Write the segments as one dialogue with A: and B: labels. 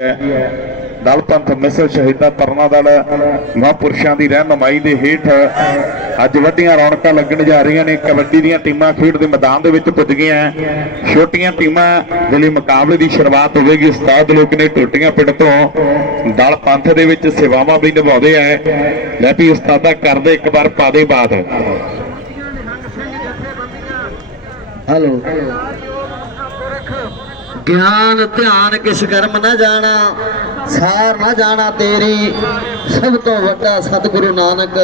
A: ਦਲ ਪੰਥ ਮਿਸਲ ਸ਼ਹੀਦਾਂ ਤਰਨਾ ਦਲ ਮਹਾਂਪੁਰਸ਼ਾਂ ਦੀ ਰਹਿਨੁਮਾਈ ਦੇ ਹੇਠ ਅੱਜ ਵੱਡੀਆਂ ਰੌਣਕਾਂ ਲੱਗਣ ਜਾ ਰਹੀਆਂ ਨੇ। ਕਬੱਡੀ ਦੀਆਂ ਟੀਮਾਂ ਖੇਡ ਦੇ ਮੈਦਾਨ ਦੇ ਵਿੱਚ ਪੁੱਜ ਗਈਆਂ ਛੋਟੀਆਂ ਟੀਮਾਂ ਦੇ ਲਈ ਮੁਕਾਬਲੇ ਦੀ ਸ਼ੁਰੂਆਤ ਹੋਵੇਗੀ। ਉਸਤਾਦ ਲੋਕ ਨੇ ਟੋਟੀਆਂ ਪਿੰਡ ਤੋਂ ਦਲ ਪੰਥ ਦੇ ਵਿੱਚ ਸੇਵਾਵਾਂ ਵੀ ਨਿਭਾਉਂਦੇ ਆ ਲੈ ਵੀ ਉਸਤਾਦਾ ਕਰਦੇ ਇੱਕ ਵਾਰ ਪਾਦੇ ਬਾਤ
B: ਹਲੋ। ਗਿਆਨ, ਧਿਆਨ ਕਿਸ ਕਰਮ ਨਾ ਜਾਣਾ, ਸਾਰ ਨਾ ਜਾਣਾ ਤੇਰੀ। ਸਭ ਤੋਂ ਵੱਡਾ ਸਤਿਗੁਰੂ ਨਾਨਕ,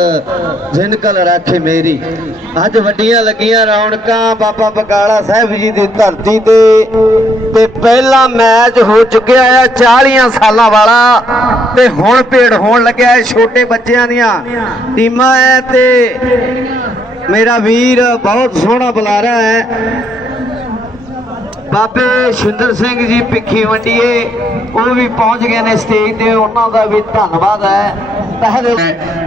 B: ਜਿਨ ਕਲ ਰਾਖੇ ਮੇਰੀ। ਅੱਜ ਵੱਡੀਆਂ ਲੱਗੀਆਂ ਰੌਣਕਾਂ ਬਾਬਾ ਬਕਾਲਾ ਸਾਹਿਬ ਜੀ ਦੀ ਧਰਤੀ ਤੇ। ਤੇ ਪਹਿਲਾ ਮੈਚ ਹੋ ਚੁੱਕਿਆ ਹੈ 40 ਸਾਲਾਂ ਵਾਲਾ। ਤੇ ਹੁਣ ਭੇੜ ਹੋਣ ਲੱਗਿਆ ਹੈ ਛੋਟੇ ਬੱਚਿਆਂ ਦੀਆਂ। ਟੀਮਾਂ ਹੈ ਤੇ ਮੇਰਾ ਵੀਰ ਬਹੁਤ ਸੋਹਣਾ ਬੁਲਾਰਾ ਹੈ ਬਾਬੇ ਸ਼ਿੰਦਰ ਸਿੰਘ ਜੀ ਭਿੱਖੀ ਵੰਡੀਏ, ਉਹ ਵੀ ਪਹੁੰਚ ਗਏ ਨੇ ਸਟੇਜ ਤੇ, ਉਹਨਾਂ ਦਾ ਵੀ ਧੰਨਵਾਦ ਹੈ। ਪਹਿਲੇ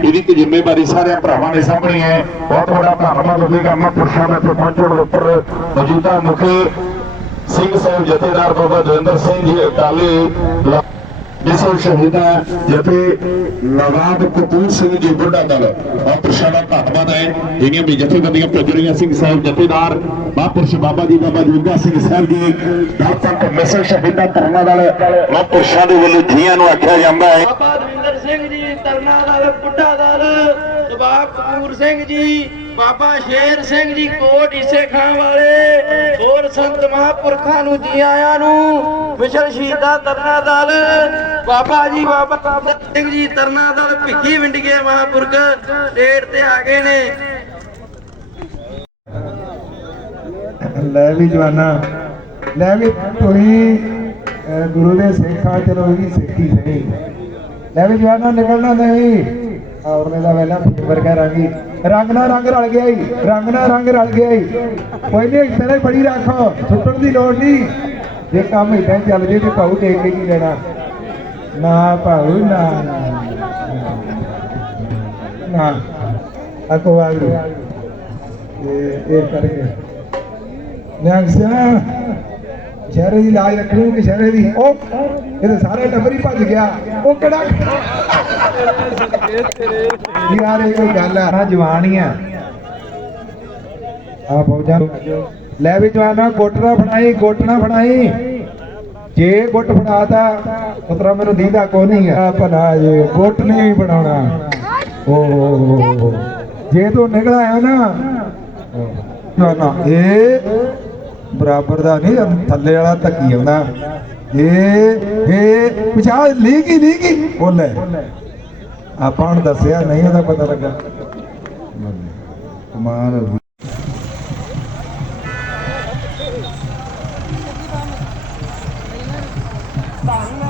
A: ਇਹਦੀ ਤੇ ਜ਼ਿੰਮੇਵਾਰੀ ਸਾਰਿਆਂ ਭਰਾਵਾਂ ਦੇ ਸਾਹਮਣੇ ਹੈ। ਬਹੁਤ ਵੱਡਾ ਧੰਨਵਾਦ ਹੋਵੇਗਾ ਮਹਾਂਪੁਰਸ਼ਾਂ ਦਾ ਇੱਥੇ ਪਹੁੰਚਣ ਦੇ ਉੱਪਰ ਮੌਜੂਦਾ ਮੁਖੀ ਸਿੰਘ ਸਾਹਿਬ ਜਥੇਦਾਰ ਬਾਬਾ ਜਵਿੰਦਰ ਸਿੰਘ ਜੀ, ਅਕਾਲੀ ਜਿਸੋ ਸ਼ਹੀਦਾਂ ਜਥੇ ਨਵਾਬ ਕਪੂਰ ਸਿੰਘ ਜੀ ਬੁੱਢਾ ਦਲ ਮਹਾਂਪੁਰਸ਼ਾਂ ਦਾ ਧੰਨਵਾਦ ਹੈ, ਜਿਹੜੀਆਂ ਵੀ ਜਥੇਬੰਦੀਆਂ ਭੇਜ ਸਿੰਘ ਸਾਹਿਬ ਜਥੇਦਾਰ ਮਹਾਂਪੁਰਸ਼ ਬਾਬਾ ਜੀ, ਬਾਬਾ ਜੋਗਾ ਸਿੰਘ ਸਾਹਿਬ ਜੀ ਦਲ ਤੱਕ ਮਿਸਲ ਸ਼ਹੀਦਾਂ ਦਲ ਮਹਾਂਪੁਰਸ਼ਾਂ ਦੇ ਵੱਲੋਂ ਜੀਆਂ ਨੂੰ ਆਖਿਆ ਜਾਂਦਾ ਹੈ।
C: ਬਾਬਾ ਦਵਿੰਦਰ ਸਿੰਘ ਜੀ ਤਰਨਾ ਦਲ, ਬੁੱਢਾ ਦਲ ਸਬਾਬ ਕਪੂਰ ਸਿੰਘ ਜੀ, ਬਾਬਾ ਸ਼ੇਰ ਸਿੰਘ ਜੀ, ਕੋਟ ਈਸੇ ਖਾਂ ਵਾਲੇ, ਹੋਰ ਸੰਤ ਮਹਾਂਪੁਰਖਾਂ ਨੂੰ, ਜੀ ਆਇਆਂ ਨੂੰ ਮਿਸ਼ਲ ਸ਼ਹੀਦਾਂ ਤਰਨਾ ਦਲ ਬਾਬਾ ਜੀ, ਬਾਬਾ ਸਾਹਿਬ ਸਿੰਘ ਜੀ, ਤਰਨਾ ਦਲ, ਭਿੱਖੀ ਵਿੰਡੀਏ ਮਹਾਂਪੁਰਖ ਡੇਟ ਤੇ ਆ ਗਏ ਨੇ।
D: ਲੈ ਵੀ ਜਵਾਨਾ, ਲੈ ਵੀ ਤੁਸੀਂ ਗੁਰੂ ਦੇ ਸਿੱਖਾਂ ਚਲੋ ਵੀ ਸਿੱਖੀ ਸਹੀ। ਲੈ ਵੀ ਜਵਾਨਾ, ਨਿਕਲਣਾ ਨਹੀਂ। ਔਰ ਦਾ ਵੇਲਾ ਵਰਗਾ ਰੰਗੀ ਰੰਗ ਨਾਲ ਰੰਗ ਰਲ ਗਿਆ ਹੀ ਰੰਗ ਨਾਲ ਰੰਗ ਰਲ ਗਿਆ ਹੀ ਕੋਈ ਨਹੀਂ ਇਸ ਤਰ੍ਹਾਂ ਹੀ ਫੜੀ ਰੱਖੋ। ਛੁੱਟਣ ਦੀ ਲੋੜ ਨਹੀਂ ਜੇ ਕੰਮ ਇਦਾਂ ਚੱਲ ਜੇ ਤੇ ਭਾਊ ਦੇਖ ਕੇ ਕੀ ਲੈਣਾ। ਨਾ ਭਾਊ ਨਾ ਨਾ। ਅਕੋ ਵਾਗਰੂ ਇਹ ਇਹ ਕਰਕੇ। ਨਿਹੰਗ ਸਿਆ ਸ਼ਹਿਰੇ ਦੀ ਲਾਜ ਰੱਖਣੀ ਕਿ ਸ਼ਹਿਰੇ ਦੀ? ਉਹ, ਇਹ ਤਾਂ ਸਾਰਾ ਟੱਬਰ ਹੀ ਭੱਜ ਗਿਆ। ਉਹ ਕਿਹੜਾ ਯਾਰ, ਇਹ ਕੋਈ ਗੱਲ ਆ। ਜਵਾਨ ਹੀ ਆ। ਆ ਫੌਜਾਂ ਲੈ ਵੀ ਜਵਾਨਾ ਗੋਟਣਾ ਫੜਾਈ ਗੋਟਣਾ ਫੜਾਈ। ਜੇ ਗੁੱਟ ਫੜਾਤਾ ਪੁੱਤਰਾ ਮੈਨੂੰ ਦੀਦਾ ਕੋ ਨਹੀਂ ਆ। ਭਲਾ ਜੇ ਗੁੱਟ ਨਹੀਂ ਬਣਾਉਣਾ। ਓ ਹੋ ਹੋ ਹੋ ਜੇ ਤੂੰ ਨਿਕਲ ਆਇਆ ਨਾ ਨਾ ਨਾ ਇਹ ਬਰਾਬਰ ਦਾ ਨਹੀਂ ਥੱਲੇ ਵਾਲਾ ਧੱਕੀ ਆਉਂਦਾ। ਇਹ ਇਹ ਪਿਛਾ ਲੀਗੀ ਲੀਗੀ ਬੋਲੇ ਆਪਾਂ ਨੂੰ ਦੱਸਿਆ ਨਹੀਂ ਉਹਦਾ ਪਤਾ ਲੱਗਾ। ਕਮਾਲ
C: 房